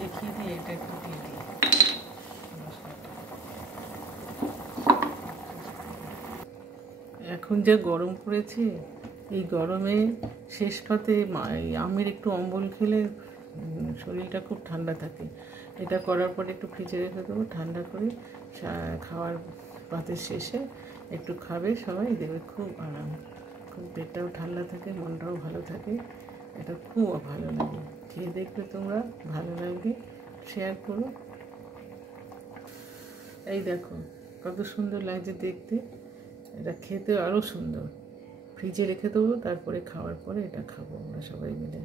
দেখিয়ে দিই, এটা একটু দিয়ে দিই। এখন যে গরম পড়েছে, এই গরমে শেষ পাতে আমের একটু অম্বল খেলে শরীরটা খুব ঠান্ডা থাকে। এটা করার পরে একটু ফ্রিজে রেখে দেবো, ঠান্ডা করে খাওয়ার পাতের শেষে একটু খাবে সবাই, দেবে খুব আরাম, খুব পেটটাও ঠান্ডা থাকে, মনটাও ভালো থাকে। এটা খুব ভালো লাগে, খেয়ে দেখবে তোমরা, ভালো লাগবে, শেয়ার করো। এই দেখো কত সুন্দর লাগছে দেখতে, এটা খেতে আরও সুন্দর। ফ্রিজে রেখে দেবো, তারপরে খাওয়ার পরে এটা খাবো আমরা সবাই মিলে।